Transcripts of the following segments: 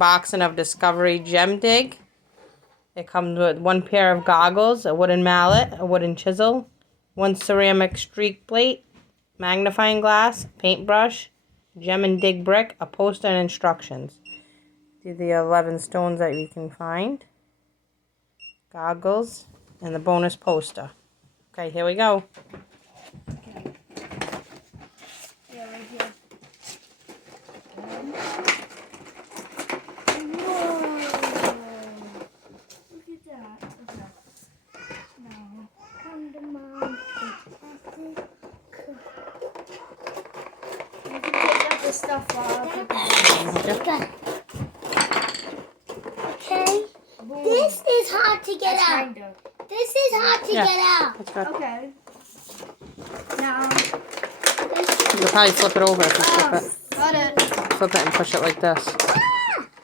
Boxing of Discovery Gem Dig. It comes with 1 pair of goggles, a wooden mallet, a wooden chisel, 1 ceramic streak plate, magnifying glass, paintbrush, gem and dig brick, a poster, and instructions. These are the 11 stones that we can find. Goggles, and the bonus poster. Okay, here we go. Okay. Yeah, right here. Whoa! Look at that. Okay. Now, come to mom. You can pick up the stuff while I pick Okay. Okay. Boom. This is hard to get That's out. kind of. This is hard to get out. That's good. Okay. Now, You could probably flip it over if you flip it. got it. Flip it and push it like this.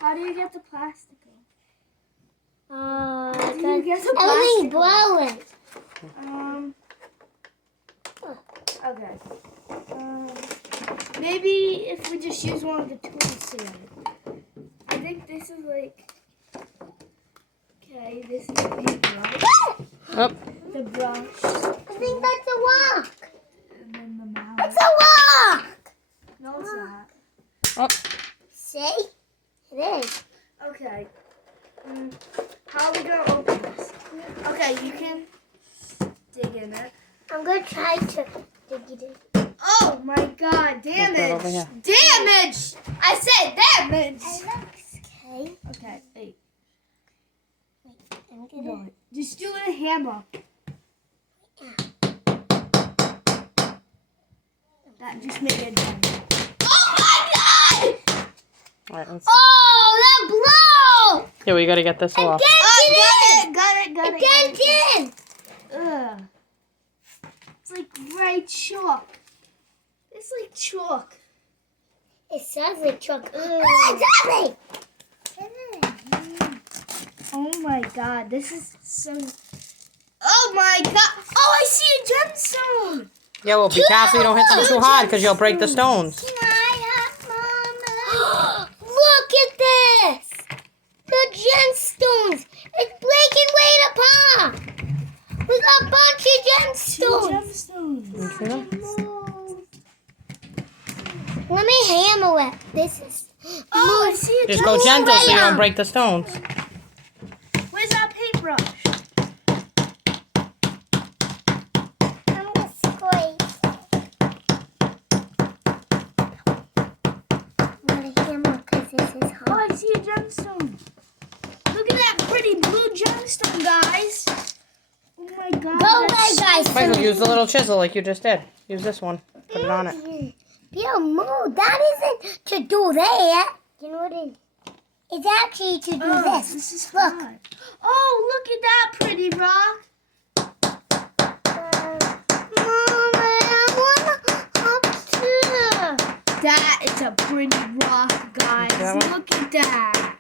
How do you get the plastic off? Because You get the everything's plastic blowing. Okay. Maybe if we just use one of the tools together. I think this is like. Okay, this is the paintbrush. Oh, The brush. I think that's a rock. And then the mallet. It's a rock. No, it's not. oh. See? It is. Okay. How are we going to open this? Okay, you can dig in it. I'm going to try to dig it in. Oh my god, damage! over here. Damage! I said damage! Okay. Okay, wait. I'm gonna... Just do a hammer. That just made it damage. Oh my god! All right, let's. Oh, that blow! Here, we gotta get this off. Got it. Again, in. Ugh. It's like bright chalk. It's like chalk. It sounds like truck. Oh, Oh my god, this is so... Oh my god! Oh, I see a gemstone! Yeah, well, be careful you don't hit them too hard because you'll break the stones. Can I have Mom? Look at this! The gemstones! It's breaking way apart! We got a bunch of gemstones! Gemstones. You see them? Let me hammer it. This is... Oh, I see a Just go gentle so you don't break the stones. Where's our paintbrush? I'm gonna squeeze. I'm gonna hammer because this is Oh, hard. I see a gemstone. Look at that pretty blue gemstone, guys. Oh my god. Go that's away, guys. Michael, use the little chisel like you just did. Use this one. Put it on it. Bill, move. That isn't to do that. You know what it is? It's actually to do this. This is Look. hard. Oh, look at that pretty rock. Mom, I want up here. That is a pretty rock, guys. That one? Look at that.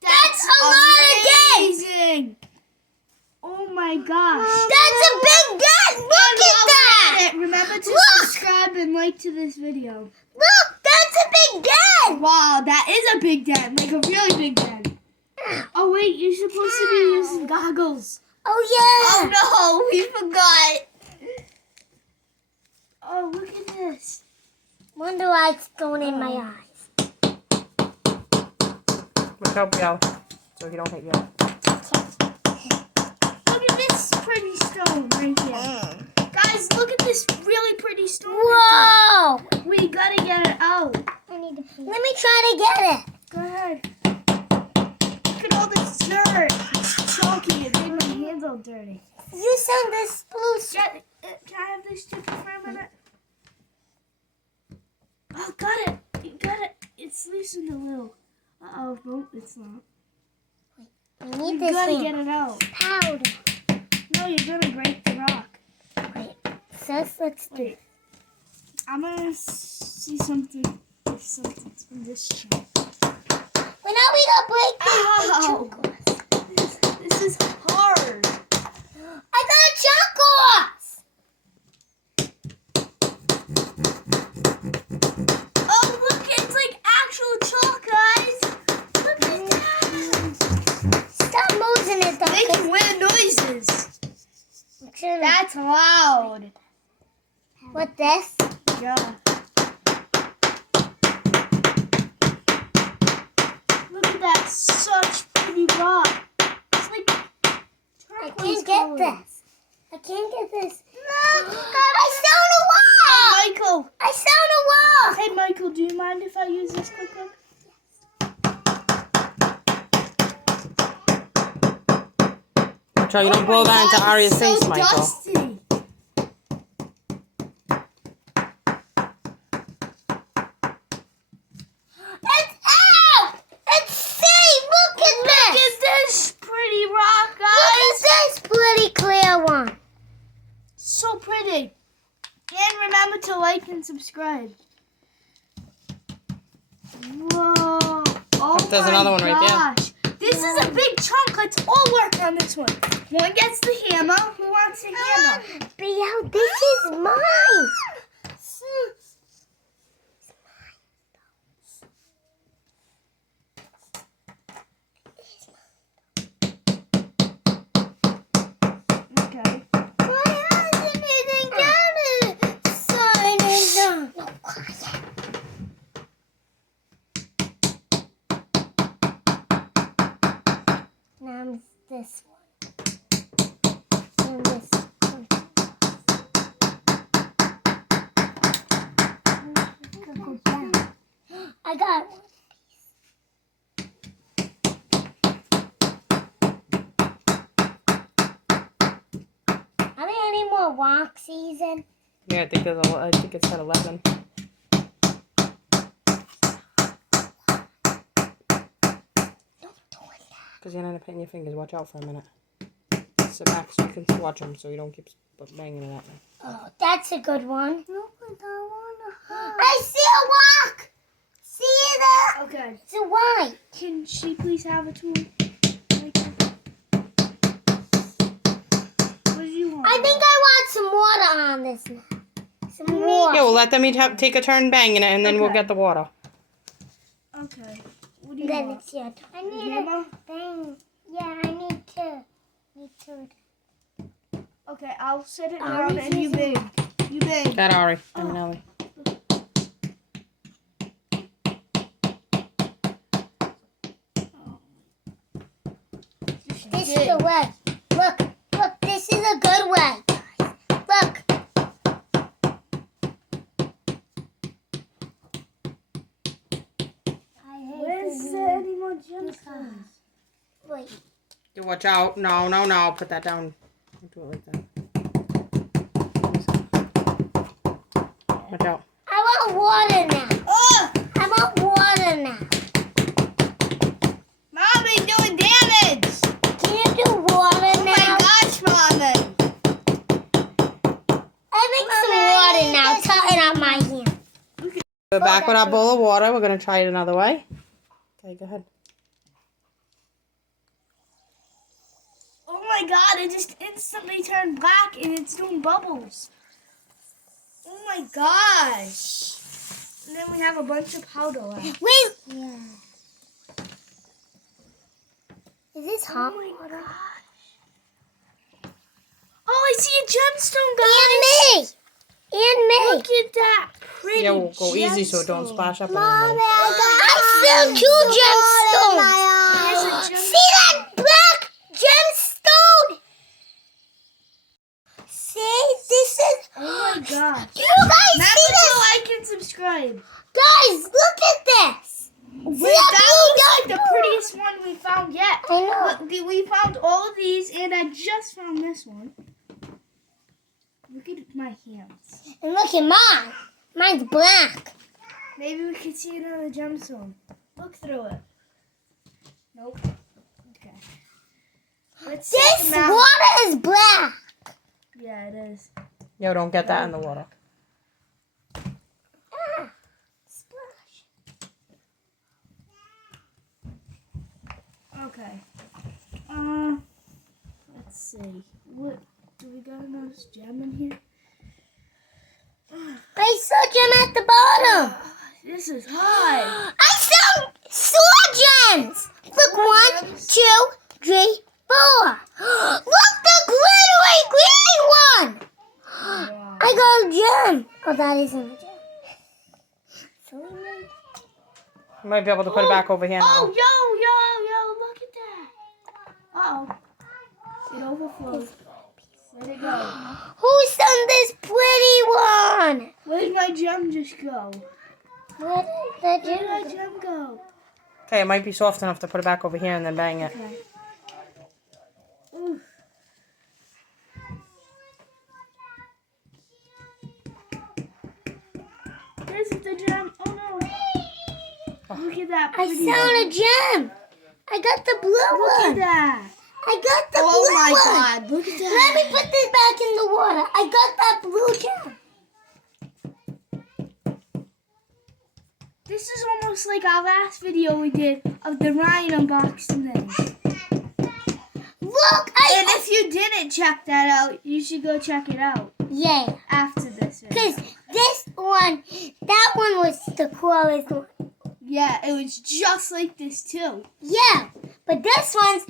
That's a lot of digs. amazing. Oh my gosh. That's a big dent. Look at that. Remember to Look. subscribe and like to this video. Look, that's a big dent. Wow, that is a big dent. Like a really big dent. Oh wait, you're supposed to be using goggles. Oh, yeah. Oh no, we forgot. Oh, look at this. Wonder why it's going in my eyes. Look out, Bill, so you don't hit you. Look at this pretty stone right here. Guys, look at this really pretty stone. Whoa. Right there. We gotta get it out. Let me try to get it. Go ahead. Look at all this dirt. It's chalky. It made my hands all dirty. You send this blue Can I have this chip for a minute? Oh, got it. You got it. It's loosened a little. Uh-oh. Nope, it's not. I You need this gotta thing. get it out. Powder. No, you're gonna break the rock. Wait. So let's do Wait. I'm gonna see something. There's something in this chunk. When are we gonna break the Ow. chunk off? This is hard. I got a chunk off. Oh, look. It's like actual chalk, guys. action. That's loud. What this? Yeah. Look at that. Such pretty rock. It's like I turquoise can't get color. this. I can't get this. No, I found a wall. Hey, Michael. I found a wall. Hey, Michael, do you mind if I use this quick? Watch out, you don't blow that into Arya's face, Michael. Dusty. It's out. It's safe. Look at Look this. at this pretty rock, Look at guys. this pretty clear one. So pretty. And remember to like and subscribe. Whoa. Oh, There's another one right there. gosh. This is a big chunk. Let's all work on this one. One gets the hammer. Who wants the hammer? Bill, this is mine. Okay. Why hasn't it got a sign in them? No, quiet. Now it's this one. And this one. Go down. I got one. Are there any more walk season? Yeah, I think it's at 11. Because you're gonna end up hitting your fingers. Watch out for a minute. Sit back so you can watch them so you don't keep banging it at me. Oh, that's a good one. I see a walk. See that? Okay. It's a white. Can she please have a tool? What do you want? I think I want some water on this now. Some more. Yeah, we'll let them each take a turn banging it, and then we'll Okay. get the water. Okay. What do you Then want? it's your turn. I The need hammer? a thing. Yeah, I need two. Need two. Okay, I'll set it Oh, down he's and you using- bang. You bang. Got Ari and Ellie. This is the way. Look, look, this is a good way. Look. Where's any more gemstones? Wait. You watch out. No, no, no. Put that down. Don't do it like that. Watch out. I want water now. Oh! I want water now. Mommy doing damage! Can you do water Oh now? my gosh, Mommy! I think some water now. Cutting out my hand. We're back with our bowl of water. We're going to try it another way. Okay, go ahead. Oh my god, it just instantly turned black and it's doing bubbles. Oh my gosh. And then we have a bunch of powder left. Wait. Yeah. Is this hot my water? Oh, I see a gemstone, guys! And me. Look at that pretty Yeah, we'll go easy so it don't gemstone. splash up on I anybody. found 2 gemstones. There's a gemstone. See that black gemstone? See, this is. Oh my god. Do you guys Remember see to this? like and subscribe. Guys, look at this. Wait, See that looks like the blue prettiest one we found yet. I know. Look, we found all of these, and I just found this one. Look at my hands. And look at mine. Mine's black. Maybe we could see another gemstone. Look through it. Nope. Okay. Let's check This them out. water is black. Yeah, it is. Yo, don't get that in the water. Ah, splash. Okay. Let's see. What do we got another gem in here? I saw gem at the bottom. This is high. I found 4 gems. Look, 1, 2, 3, 4. Look, the glittery green Oh, that is in the gym. So we might... You might be able to put it back over here now. Oh, yo, look at that. Uh-oh. It overflowed. Where'd it go? Who's done this pretty one? Where'd my gem just go? Where did the Where'd gym my go? gem go? Okay, it might be soft enough to put it back over here and then bang it. Okay. Ooh. This is the gem. Oh no. Look at that. I pretty found one. a gem. I got the blue Look one. at that. I got the Oh blue my one. god. Look at that. Let me put this back in the water. I got that blue gem. This is almost like our last video we did of the Ryan unboxing thing. Look, And if you didn't check that out, you should go check it out yeah, after this video. because this one, that one was the coolest one. Yeah, it was just like this too. Yeah, but this one's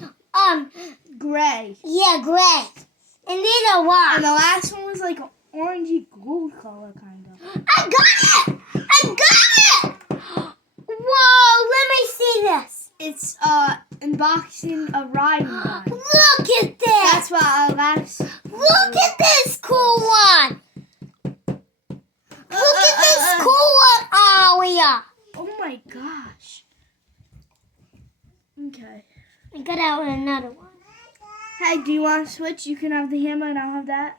Gray. yeah, gray, and these are And white. the last one was like an orangey gold color kind of. I got it! I got it! Whoa, let me see this. It's unboxing a riding bike. Look at this. That's what our last. Look at this cool one. Look at this cool one, Alia. Oh my gosh. Okay. I got out another one. Hey, do you want to switch? You can have the hammer and I'll have that.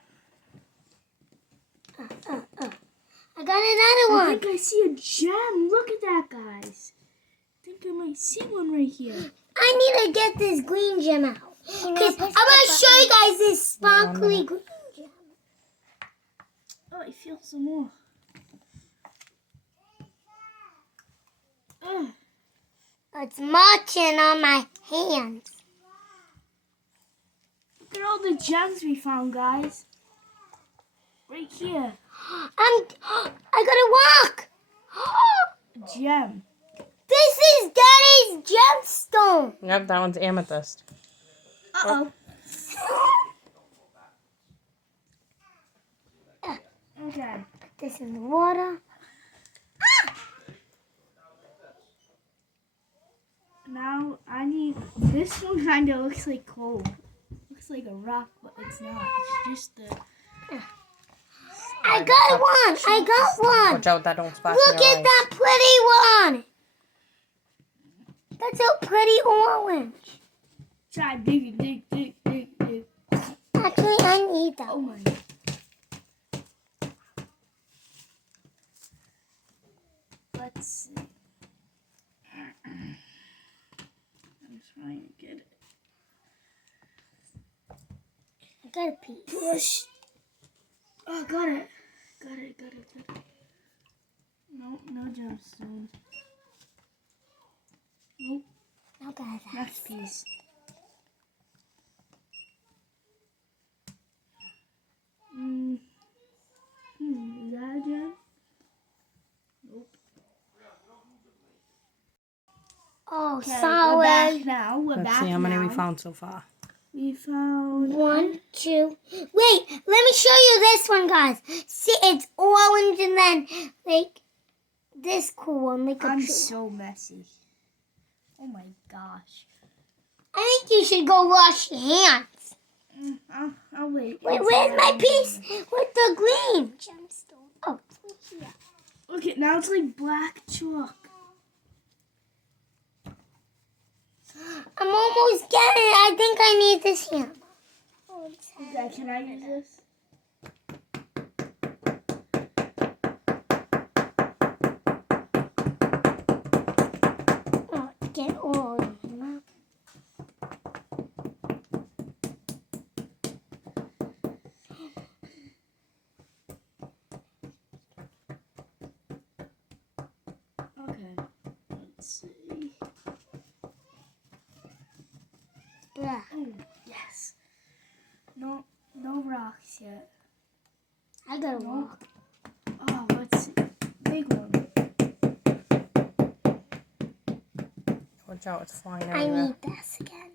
I got another I one. think I see a gem. Look at that, guys. I think I might see one right here. I need to get this green gem out. Because I'm going to show you guys this sparkly green gem. Oh, I feel some more. Ugh. It's marching on my hands. Look at all the gems we found, guys. Right here. I gotta walk. A gem. This is Daddy's gemstone. Yep, that one's amethyst. Uh-oh. Okay. Put this in the water. Now I need. This one kind of looks like coal. Looks like a rock, but it's not. It's just the. I got one. I got one. Watch out, that don't splash Look in your at eyes. that pretty one. That's a pretty orange. Try dig. Actually, I need that. Oh my. Let's see. I'm trying to get it. I got a piece. Push. Oh, got it. Got it. No gemstone. Nope. I got that. Next piece. Is that a gem? Nope. Oh, Okay, we're sorry. back now. We're Let's back see how many we now. found so far. We found 1, 2. Wait, let me show you this one, guys. See, it's orange and then, like, this cool one. Like I'm a so messy. Oh my gosh. I think you should go wash your hands. I'll wait. Wait, where's my piece with the green gemstone? Oh, it's right here. Look at now it's like black chalk. I'm almost getting it. I think I need this hammer. Oh, it's Okay, can I use this? oh, get all of them. Okay. Let's see. Black. Oh, yes. No rocks yet. I gotta walk. Oh, let's see. Big one. Watch out, it's flying I everywhere. need this again.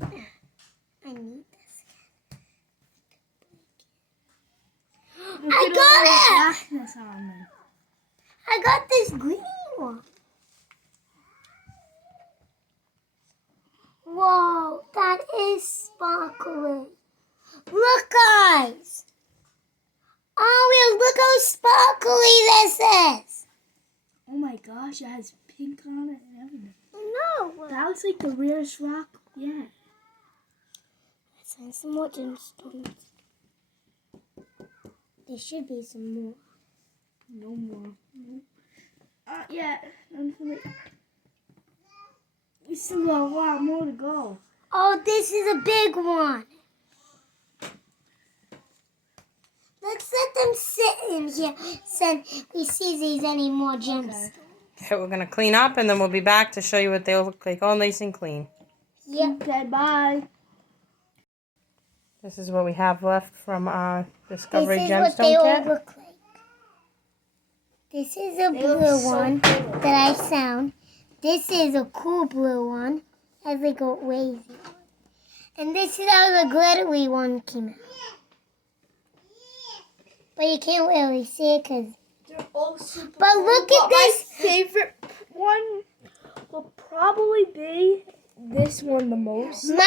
I need this again. Look I at got all it! the blackness. common. I got this green one. Whoa, that is sparkly. Look, guys. Oh, look how sparkly this is. Oh my gosh, it has pink on it and everything. No. That looks like the rarest rock yet. Let's find some more gemstones. There should be some more. No more. No. Yeah. We still got a lot more to go. Oh, this is a big one. Let's let them sit in here so we see these any more gemstones. Okay, we're gonna clean up and then we'll be back to show you what they look like, all nice and clean. Yep. Okay, bye. This is what we have left from our This Discovery is what they Gemstone all Kit. look like. This is a They look blue so one cool. that I found. This is a cool blue one. Has like a wavy one. And this is how the glittery one came out. But you can't really see it because... They're all super But cool, look at but this. My favorite one will probably be this one the most. And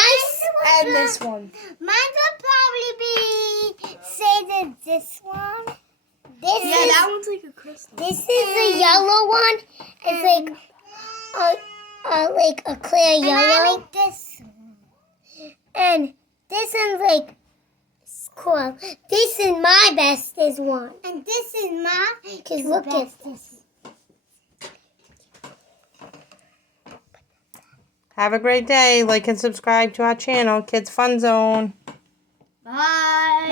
this one. Mine would probably be, say that this one. This Yeah, is, that one's like a crystal. this is the yellow one. It's like a clear yellow. And I like this one. And this one's like cool. This is my bestest one. And this is my because look at this. Have a great day. Like and subscribe to our channel, Kids Fun Zone. Bye.